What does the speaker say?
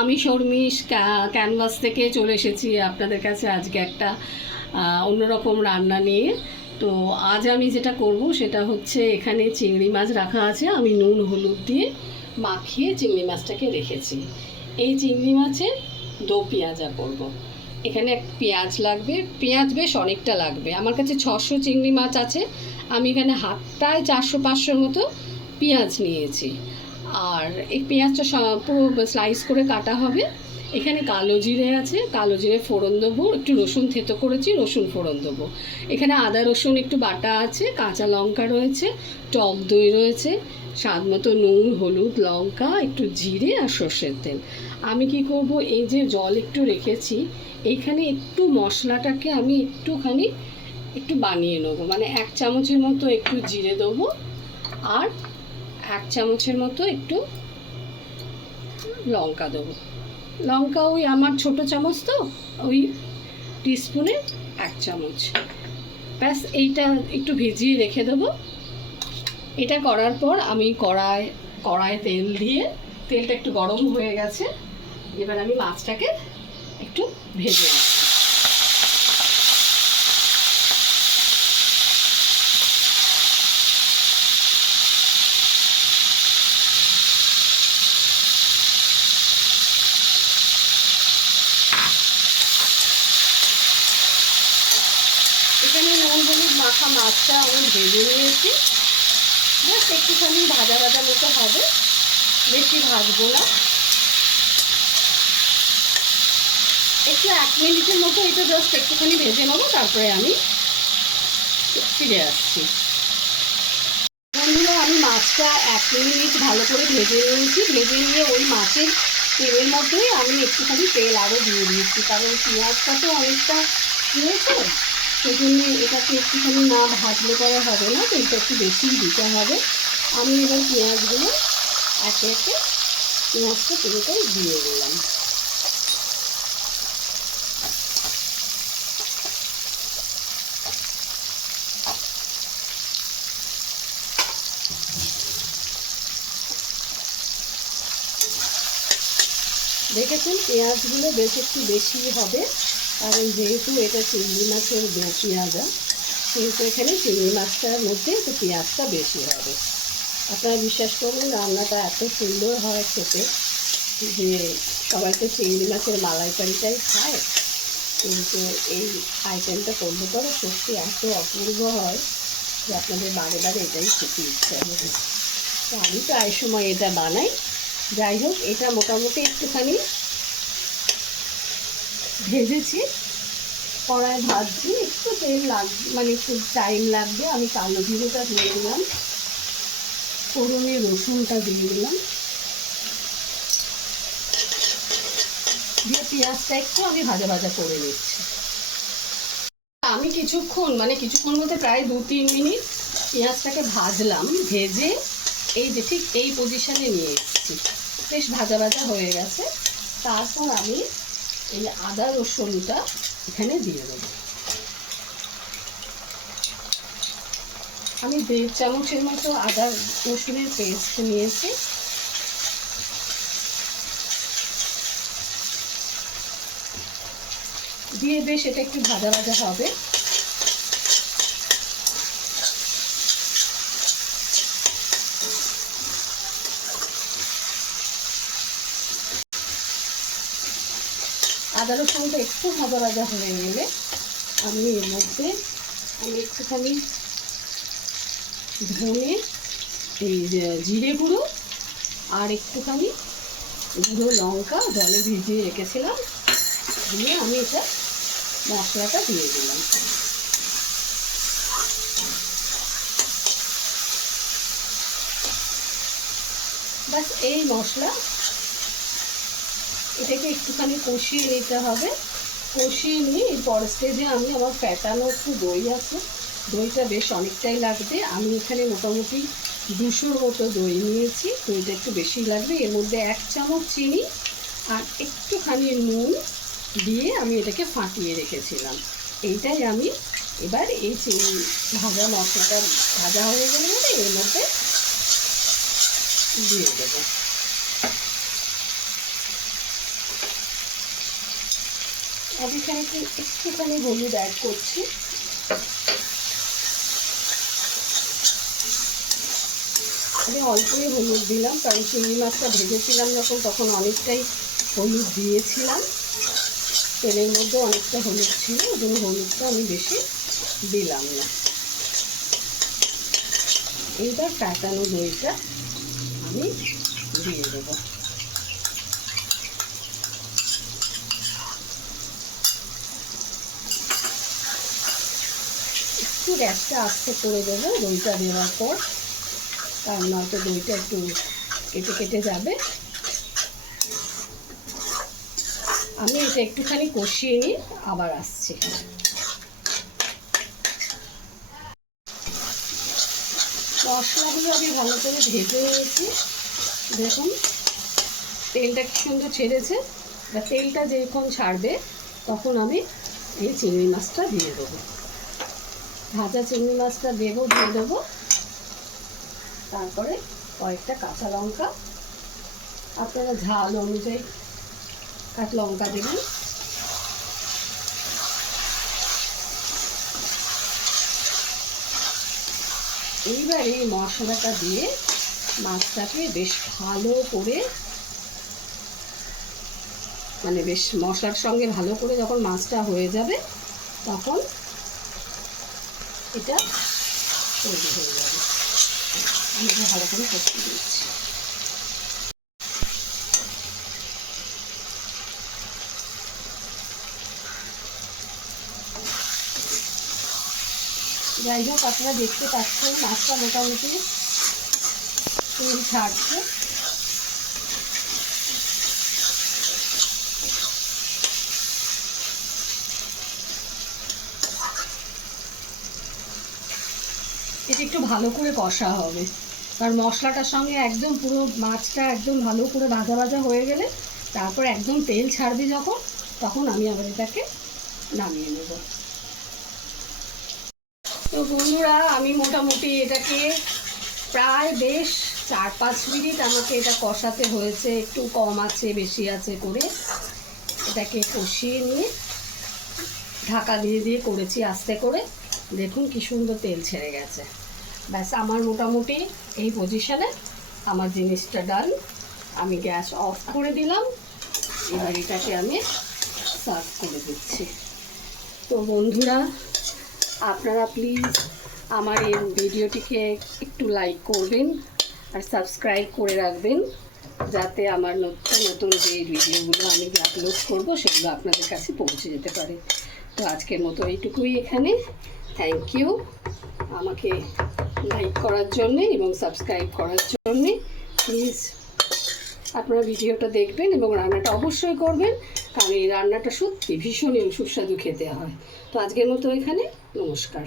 আমি শর্মিষ ক্যানভাস থেকে চলে এসেছি আপনাদের কাছে আজকে একটা অন্যরকম রান্না নিয়ে। তো আজ আমি যেটা করব সেটা হচ্ছে, এখানে চিংড়ি মাছ রাখা আছে, আমি নুন হলুদ দিয়ে মাখিয়ে চিংড়ি মাছটাকে রেখেছি। এই চিংড়ি মাছের দো পেঁয়াজা করব। এখানে এক পেঁয়াজ লাগবে, পেঁয়াজ বেশ অনেকটা লাগবে। আমার কাছে 600 চিংড়ি মাছ আছে, আমি এখানে প্রায় 400-500 মতো পেঁয়াজ নিয়েছি। আর এই পেঁয়াজটা পুরো স্লাইস করে কাটা হবে। এখানে কালো জিরে আছে, কালো জিরে ফোড়ন দেবো, একটু রসুন থেতো করেছি, রসুন ফোড়ন দেবো। এখানে আদা রসুন একটু বাটা আছে, কাঁচা লঙ্কা রয়েছে, টক দই রয়েছে, স্বাদ মতো নুন হলুদ লঙ্কা, একটু জিরে আর সর্ষের তেল। আমি কি করব, এই যে জল একটু রেখেছি, এইখানে একটু মশলাটাকে আমি একটু বানিয়ে নেবো। মানে 1 চামচের মতো একটু জিরে দেবো, আর 1 চামচের মতো একটু লঙ্কা দেবো। লঙ্কা ওই আমার ছোটো চামচ, তো ওই টিস্পুনে 1 চামচ। ব্যাস এইটা একটু ভিজিয়ে রেখে দেবো। এটা করার পর আমি কড়ায় তেল দিয়ে, তেলটা একটু গরম হয়ে গেছে, এবার আমি মাছটাকে একটু ভেজে নেব। এখানে নুন হলুদ মাখা মাছটা আমি ভেজে নিয়েছি, জাস্ট একটুখানি ভাজা ভাজা মতো হবে, বেশি ভাজবো না। একটু 1 মিনিটের মতো এটা জাস্ট একটুখানি ভেজে নেবো, তারপরে আমি ফিরে আসছি। বন্ধুরা, আমি মাছটা 1 মিনিট ভালো করে ভেজে নিয়েছি। ভেজে নিয়ে ওই মাছের তেলের মধ্যেই আমি একটুখানি তেল আরও দিয়ে দিয়েছি, কারণ পেঁয়াজটা তো অনেকটা দিয়েছে, সেই জন্য এটাকে একটুখানি না ভাজলে পরে হবে না, তো এটা একটু বেশিই দিতে হবে। আমি এবার পেঁয়াজগুলো একে একে পেঁয়াজটা তেলটাই দিয়ে দিলাম। দেখেছেন, পেঁয়াজগুলো বেশ একটু বেশি হবে, কারণ যেহেতু এটা চিংড়ি মাছের দো পেঁয়াজা, সেহেতু এখানে চিংড়ি মাছটার মধ্যে একটু পেঁয়াজটা বেশি হবে। আপনারা বিশ্বাস করুন, রান্নাটা এত সুন্দর হয় খেতে, যে সবাই তো চিংড়ি মাছের মালাইকারিটাই খায়, কিন্তু এই আইটেমটা করলে পরে সত্যি এত অপূর্ব হয় যে আপনাদের বারে বারে এটাই খেতে ইচ্ছা হবে। তো আমি প্রায় সময় এটা বানাই। যাই হোক, এটা মোটামুটি একটুখানি ভেজেছি, কড়ায় ভাজছি, একটু তেল লাগবে, মানে একটু টাইম লাগবে। আমি কালো জিরেটা দিয়ে দিলাম, ফোড়নে রসুনটা দিয়ে দিলাম, দিয়ে পেঁয়াজটা একটু আমি ভাজা ভাজা করে নিচ্ছি। আমি কিছুক্ষণ বলতে প্রায় 2-3 মিনিট পেঁয়াজটাকে ভাজলাম। ভেজে এই যে ঠিক এই পজিশানে নিয়ে এসেছি, বেশ ভাজা ভাজা হয়ে গেছে। তারপর আমি এই আদা রসুনটা এখানে দিয়ে দেবো। আমি 1.5 চামচের মতো আদা রসুনের পেস্ট নিয়েছি। দিয়ে বেশ এটা একটু ভাজা ভাজা হবে। আদা রসুনটা একটু ভাজা ভাজা হয়ে গেলে আমি এর মধ্যে একটুখানি ধনে, এই জিরে গুঁড়ো আর একটুখানি গুঁড়ো লঙ্কা জলে ভিজিয়ে রেখেছিলাম, দিয়ে আমি এটা মশলাটা দিয়ে দিলাম। ব্যাস এই মশলা, এটাকে একটুখানি কষিয়ে নিতে হবে। কষিয়ে নিয়ে এর পরের স্টেজে আমি আমার ফ্যাটানো একটু দই আছে, দইটা বেশ অনেকটাই লাগবে। আমি এখানে মোটামুটি 200 মতো দই নিয়েছি, দইটা একটু বেশি লাগবে। এর মধ্যে 1 চামচ চিনি আর একটুখানি নুন দিয়ে আমি এটাকে ফাটিয়ে রেখেছিলাম। এইটাই আমি এবার এই চিনি ভাজা মশলাটা ভাজা হয়ে গেলে এর মধ্যে দিয়ে দেবো। আমি এখানে একটুখানি হলুদ অ্যাড করছি। আমি অল্পই হলুদ দিলাম, কারণ চিংড়ি মাছটা ভেজেছিলাম যখন তখন অনেকটাই হলুদ দিয়েছিলাম, তেলের মধ্যে অনেকটা হলুদ ছিল, ওই জন্য হলুদটা আমি বেশি দিলাম না। এইবার কাটানো দইটা আমি দিয়ে দেবো। একটু গ্যাসটা আস্তে করে দেবো দইটা দেওয়ার পর, কারণ নয়তো দইটা একটু কেটে কেটে যাবে। আমি এটা একটুখানি কষিয়ে নিয়ে আবার আসছি। মশলাগুলো আমি ভালো করে ভেজে নিয়েছি, দেখুন তেলটা কি সুন্দর ছেড়েছে। বা তেলটা যখন ছাড়বে তখন আমি এই চিংড়ি মাছটা দিয়ে দেবো, ভাজা চিংড়ি মাছটা দিয়ে দেবো। তারপরে কয়েকটা কাঁচা লঙ্কা, আপনারা ঝাল অনুযায়ী কাঁচা লঙ্কা দেবেন। এইবার এই মশলাটা দিয়ে মাছটাকে বেশ ভালো করে, মানে বেশ মশলার সঙ্গে ভালো করে যখন মাছটা হয়ে যাবে তখন এটা তৈরি হয়ে যাবে। আমি ভালো করে কষিয়ে দিচ্ছি। যাই হোক, আপনারা দেখতে পাচ্ছেন মাছটা মোটামুটি তেল ছাড়ছে। এটা একটু ভালো করে কষা হবে, কারণ মশলাটার সঙ্গে একদম পুরো মাছটা একদম ভালো করে ভাজা ভাজা হয়ে গেলে তারপর একদম তেল ছাড়বে যখন, তখন আমি আবার এটাকে নামিয়ে নেব। তো বন্ধুরা, আমি মোটামুটি এটাকে প্রায় বেশ 4-5 মিনিট আমাকে এটা কষাতে হয়েছে, একটু কম আছে বেশি আছে করে এটাকে কষিয়ে নিয়ে ঢাকা দিয়ে দিয়ে করেছি আস্তে করে। দেখুন কি সুন্দর তেল ছেড়ে গেছে। ব্যাস, আমার মোটামুটি এই পজিশনে আমার জিনিসটা ডান। আমি গ্যাস অফ করে দিলাম, এবার এটাকে আমি সার্ভ করে দিচ্ছি। তো বন্ধুরা, আপনারা প্লিজ আমার এই ভিডিওটিকে একটু লাইক করবেন আর সাবস্ক্রাইব করে রাখবেন, যাতে আমার নতুন নতুন যে ভিডিওগুলো আমি আপলোড করব সেগুলো আপনাদের কাছে পৌঁছে যেতে পারে। তো আজকের মতো এইটুকুই এখানে। থ্যাংক ইউ আমাকে লাইক করার জন্যে এবং সাবস্ক্রাইব করার জন্যে। প্লিজ আপনারা ভিডিওটা দেখবেন এবং রান্নাটা অবশ্যই করবেন, কারণ এই রান্নাটা সত্যি ভীষণই সুস্বাদু খেতে হয়। তো আজকের মতো এখানে, নমস্কার।